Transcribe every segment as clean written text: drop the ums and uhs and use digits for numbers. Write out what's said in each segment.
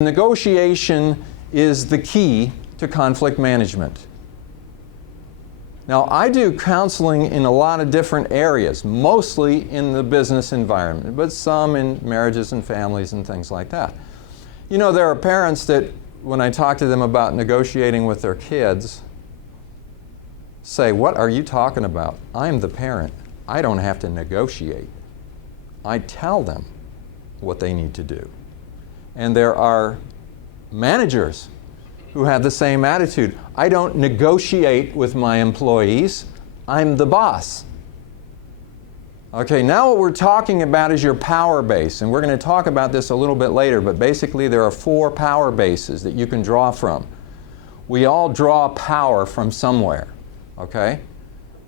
Negotiation is the key to conflict management. Now, I do counseling in a lot of different areas, mostly in the business environment, but some in marriages and families and things like that. You know, there are parents that, when I talk to them about negotiating with their kids, say, "What are you talking about? I'm the parent. I don't have to negotiate. I tell them what they need to do." And there are managers who have the same attitude. "I don't negotiate with my employees. I'm the boss." Okay, now what we're talking about is your power base, and we're going to talk about this a little bit later, but basically there are 4 power bases that you can draw from. We all draw power from somewhere, okay?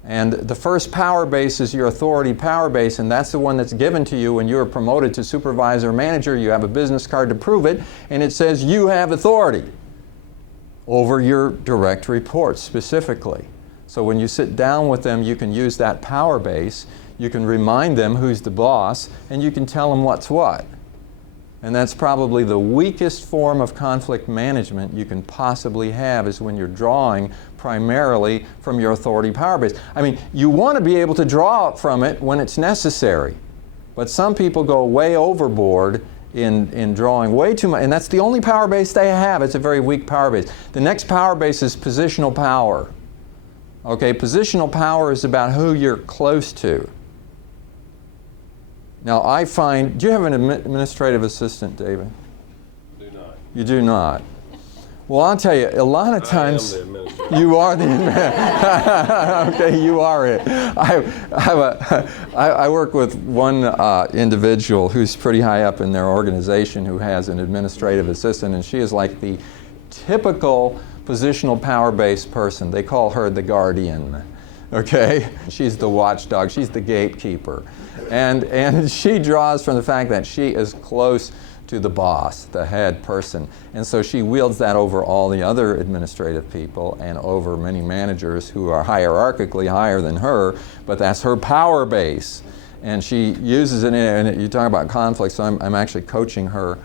And the first power base is your authority power base, and that's the one that's given to you when you're promoted to supervisor or manager. You have a business card to prove it, and it says you have authority over your direct reports specifically. So when you sit down with them, you can use that power base. You can remind them who's the boss, and you can tell them what's what. And that's probably the weakest form of conflict management you can possibly have, is when you're drawing primarily from your authority power base. I mean, you want to be able to draw from it when it's necessary. But some people go way overboard in drawing way too much, and that's the only power base they have. It's a very weak power base. The next power base is positional power. Okay, positional power is about who you're close to. Now, I find, do you have an administrative assistant, David? Do not. You do not. Well, I'll tell you, a lot of times you are the okay, you are it. I work with one individual who's pretty high up in their organization who has an administrative assistant, and she is like the typical positional power-based person. They call her the guardian. Okay? She's the watchdog. She's the gatekeeper. And she draws from the fact that she is close to the boss, the head person. And so she wields that over all the other administrative people and over many managers who are hierarchically higher than her, but that's her power base. And she uses it, and you talk about conflict, so I'm actually coaching her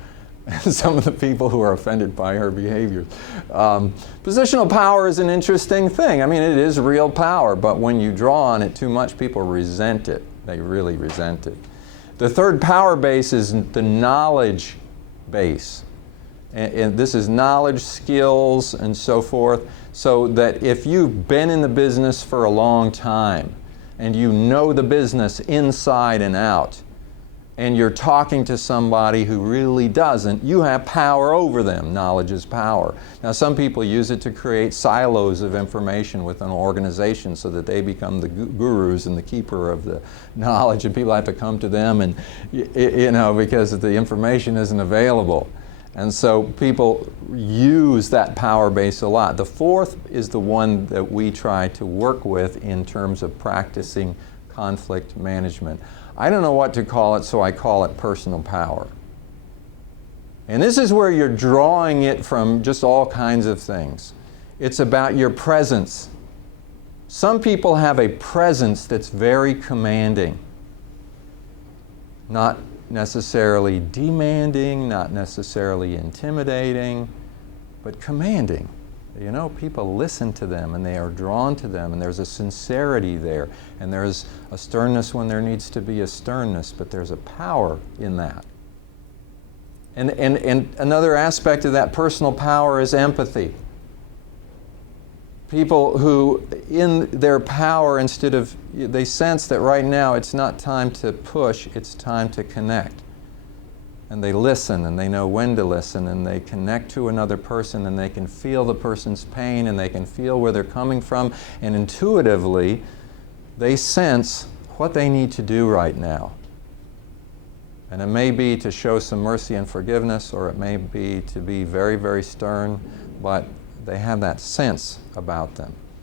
and some of the people who are offended by her behavior. Positional power is an interesting thing. I mean, it is real power, but when you draw on it too much, people resent it. They really resent it. The third power base is the knowledge base. And this is knowledge, skills, and so forth, so that if you've been in the business for a long time and you know the business inside and out, and you're talking to somebody who really doesn't, you have power over them. Knowledge is power. Now, some people use it to create silos of information within an organization so that they become the gurus and the keeper of the knowledge, and people have to come to them, and you know, because the information isn't available. And so people use that power base a lot. The fourth is the one that we try to work with in terms of practicing conflict management. I don't know what to call it, so I call it personal power. And this is where you're drawing it from just all kinds of things. It's about your presence. Some people have a presence that's very commanding. Not necessarily demanding, not necessarily intimidating, but commanding. You know, people listen to them and they are drawn to them, and there's a sincerity there, and there's a sternness when there needs to be a sternness, but there's a power in that. And another aspect of that personal power is empathy. People who, in their power, instead of, they sense that right now it's not time to push, it's time to connect. And they listen, and they know when to listen, and they connect to another person, and they can feel the person's pain, and they can feel where they're coming from, and intuitively they sense what they need to do right now. And it may be to show some mercy and forgiveness, or it may be to be very, very stern, but they have that sense about them.